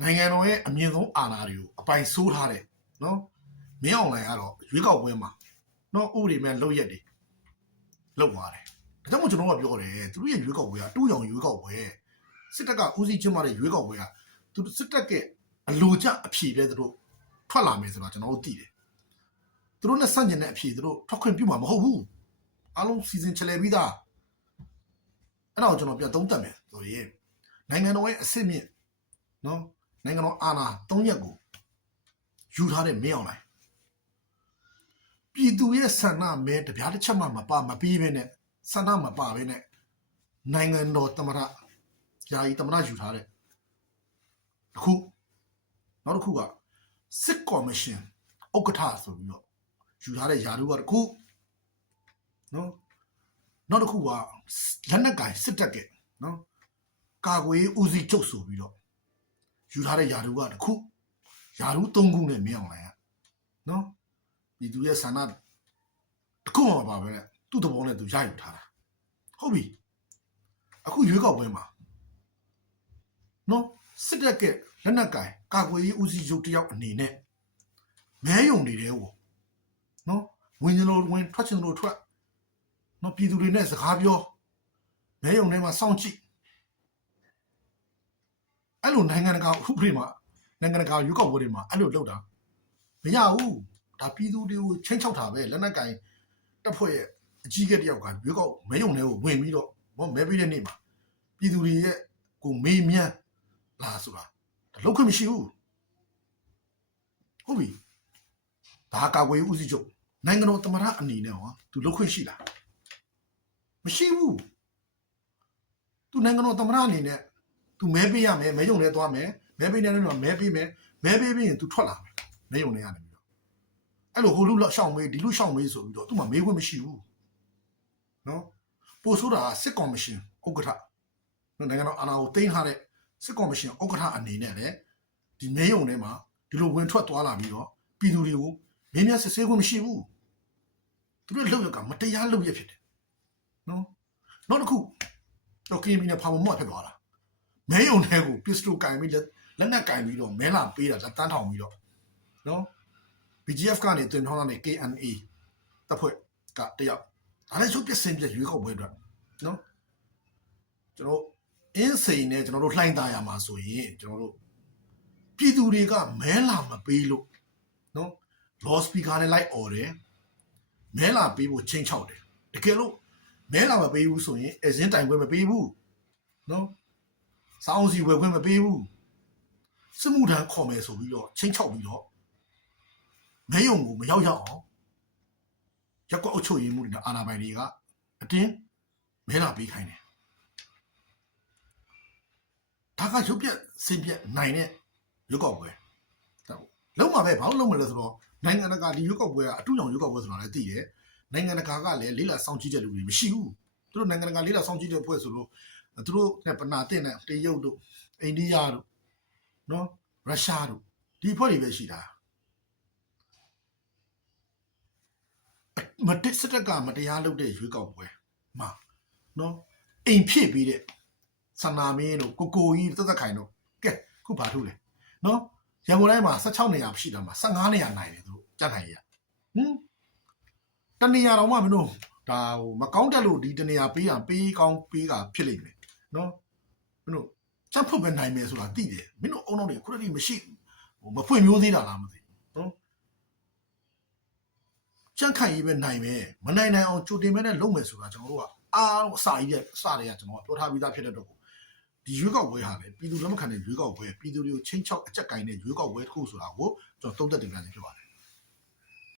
နိုင်ငံတော်ရဲ့အမြင့်ဆုံးအာဏာတွေကိုအပိုင်ဆိုးထားတဲ့နော်မင်းအောင်လှိုင်ကတော့ရွေးကောက်ပွဲမှာနော်ဥပဒေမဲ့လုပ်ရက်တွေလုပ်သွားတယ်ဒါကြောင့်မို့ကျွန်တော်ကပြောတယ်သူတို့ရဲ့ရွေးကောက်ပွဲကအတူရောင်ရွေးကောက်ပွဲစစ်တပ်ကဦးစီးကျင်းပတဲ့ရွေးကောက်ပွဲကသူစစ်တပ်ကအလိုကျအဖြေပဲသူတို့ထွက်လာမယ်ဆိုတော့ကျွန်တော်တို့သိတယ်သူတို့နဲ့ဆန့်ကျင်တဲ့အဖြေသူတို့ထွက်ခွင့်ပြုမှာမဟုတ်ဘူးအားလုံးစီစဉ်ချလဲပြီးသားအဲ့တော့ကျွန်တော်ပြန်သုံးသပ်မယ်ဆိုရင်နိုင်ငံတော်ရဲ့အစစ်မြင့်နော်နိုင်ငံတော်အာဏာ3ရက်ကိုယူထားတဲ့မင်းအောင်လှိုင်ပြည်သူရဲ့ဆန္ဒမဲတပြားတစ်ချက်မှမပါမပြီးပဲနဲ့ဆန္ဒမပါပဲနဲ့နိုင်ငံတော်သမ္မတယာယီသမ္မတယူထားတဲ့အခုနောက်တစ်ခုကစစ်ကော်မရှင်ဥက္ကဋ္ဌဆိုပြီးတော့ယူထားတဲ့ယာတို့ကတစ်ခုနော်နောက်တစ်ခုကလက်နက်ကင်စစ်တပ်ကနော်ကာကွယ်ဦးစီးချုပ်ဆိုပြီးတော့ယူထားတဲ့ယာတို့ကတစ်ခုယာတို့3ခုနဲ့မင်းအောင်လှိုင်ကနော်ပြည်သူရဲ့ဆန္ဒတစ်ခုမှမပါပဲနဲ့သူ့သဘောနဲ့သူရယူထားတာဟုတ်ပြီအခုရွေးကောက်ပွဲမှာနော်စစ်တပ်ကလက်နက်ကင်ကာကွယ်ရေးဦးစီးချုပ်တယောက်အနေနဲ့မဲယုံနေတဲ့ဟိုနော်ဝင်ကျင်လို့ဝင်ထွက်ချင်လို့ထွက်နော်ပြည်သူတွေနဲ့စကားပြောမဲယုံထဲမှာစောင့်ကြည့်အဲ့လိုနိုင်ငံတကာဥပဒေမှာနိုင်ငံတကာရွေးကောက်ပွဲတွေမှာအဲ့လိုလုပ်တာမရဘူးဒါပြည်သူတွေကိုချင်းချောက်တာပဲလက်နက်ကင်တပ်ဖွဲ့ရဲ့အကြီးအကဲတယောက်ကရွေးကောက်မဲယုံထဲကိုဝင်ပြီးတော့မဲပေးတဲ့နေ့မှာပြည်သူတွေရဲ့ကိုမေးမြန်းလာဆိုတာဒါလောက်ခွင့်မရှိဘူးဟုတ်ပြီဒါကာကွယ်ဦးစီးချုပ်နိုင်ငံတော်သမ္မတအနေနဲ့ဟောသူလောက်ခွင့်ရှိလားမရှိဘူးသူနိုင်ငံတော်သမ္မတအနေနဲ့သူမဲပေးရမယ်မဲယုံထဲသွားမယ်မဲပေးနေတယ်တော့မဲပေးမယ်မဲပေးပြီးရင်သူထွက်လာမယ်မဲယုံထဲကနေပြီးတော့အဲ့လိုဟိုလူလောက်ရှောင်းမေးဒီလူရှောင်းမေးဆိုပြီးတော့သူမှမေးခွင့်မရှိဘူးနော်ပို့ဆိုတာစစ်ကော်မရှင်ဥက္ကဋ္ဌနိုင်ငံတော်အာဏာကိုသိမ်းထားတဲ့စစ်ကော်မရှင်ဥက္ကဋ္ဌအနေနဲ့လည်းဒီမဲယုံထဲမှာဒီလိုဝင်ထွက်သွားလာပြီးတော့ပြည်သူတွေကိုမင်းများစစ်ဆေးခွင့်မရှိဘူးသူတို့လုပ်ရကမတရားလုပ်ရဖြစ်တယ်နော်နောက်တစ်ခုတော့ကင်းပြီးနဲ့ဖာမမော့ဖြစ်သွားတာမဲယုံထဲကိုပစ္စတိုကင်ပြီးလက်နက်ကင်ပြီးတော့မဲလာပေးတာလက်တန်းထောင်ပြီးတော့နော် BGF ကနေတင်ထောင်းတဲ့ KNA တပ်ဖွဲ့ကတယောက်ဒါလည်းရုပ်ပြစင်ပြရွေးကောက်ပွဲအတွက်နော်ကျွန်တော်အင်းစိန်နဲ့ကျွန်တော်တို့လှိုင်းသားရမှာဆိုရင်ကျွန်တော်တို့ပြည်သူတွေကမဲလာမပေးလို့နော် law speaker နဲ့လိုက်អော်တယ်မဲလာပေးဖို့ချင်းချောက်တယ်တကယ်လို့မဲလာမပေးဘူးဆိုရင်အစင်းတိုင်ပွဲမပေးဘူးနော်စောင်းစီဝယ်ခွင့်မပေးဘူးစစ်မှုထမ်းခေါ်မယ်ဆိုပြီးတော့ချင်းချောက်ပြီးတော့မဲယုံကိုမရောက်အောင်ရက်ကွက်အုပ်ချုပ်ရေးမှုတွေအာဏာပိုင်တွေကအတင်းမဲလာပေးခိုင်းတယ်ဒါကရုပ်ပြစင်ပြနိုင်တဲ့ရွေးကောက်ပွဲလုံးမှာပဲဘာလို့လုံးမလဲဆိုတော့နိုင်ငံတကာဒီရွေးကောက်ပွဲကအတူရောင်ရွေးကောက်ပွဲဆိုတာလည်းသိတယ်နိုင်ငံတကာကလည်းလေးလာစောင့်ကြည့်တဲ့လူတွေမရှိဘူးသူတို့နိုင်ငံတကာလေးလာစောင့်ကြည့်တဲ့ဖွဲ့ဆိုလို့သူတို့နဲ့ပနာတင်တဲ့တရုတ်တို့အိန္ဒိယတို့နော်ရုရှားတို့ဒီဖွဲ့တွေပဲရှိတာမတစ်စတက်ကမတရားလုပ်တဲ့ရွေးကောက်ပွဲမှာနော်အိမ်ဖြည့်ပြီးတဲ့ဆန္ဒမင်းတို့ကိုကြီးသက်သက်ခိုင်တို့ကဲခုဘာထုတ်လဲနော်ရန်ကုန်တိုင်းမှာ16နေရာရှိတာမှာ15နေရာနိုင်တယ်သူတို့ကြက်ခိုင်ရတနေရာတော့မှမင်းတို့ဒါဟိုမကောင်းတက်လို့ဒီတနေရာပေးတာပေးကောင်းပေးတာဖြစ်လိမ့်မယ်နော်မင်းတို့ချက်ဖွတ်ပဲနိုင်မယ်ဆိုတာသိတယ်မင်းတို့အုံတော့တွေခုတည်းမရှိဟိုမဖွင့်မျိုးသေးတာလားမသိနော်ကြက်ခိုင်ရေးပဲနိုင်မယ်မနိုင်နိုင်အောင်ကြိုတင်မဲ့နဲ့လုပ်မယ်ဆိုတာကျွန်တော်တို့ကအားအစာကြီးရဲ့အစာတွေကကျွန်တော်ကပြောထားပြီးသားဖြစ်တဲ့တော့ဒီရွေးကောက်ပွဲဟာလေပြည်သူလက်မခံတဲ့ရွေးကောက်ပွဲပြည်သူတွေကိုချင်းချောက်အကြက်ကင်တဲ့ရွေးကောက်ပွဲတစ်ခုဆိုတာကိုကျွန်တော်သုံးသပ်တင်ပြနေဖြစ်ပါတယ်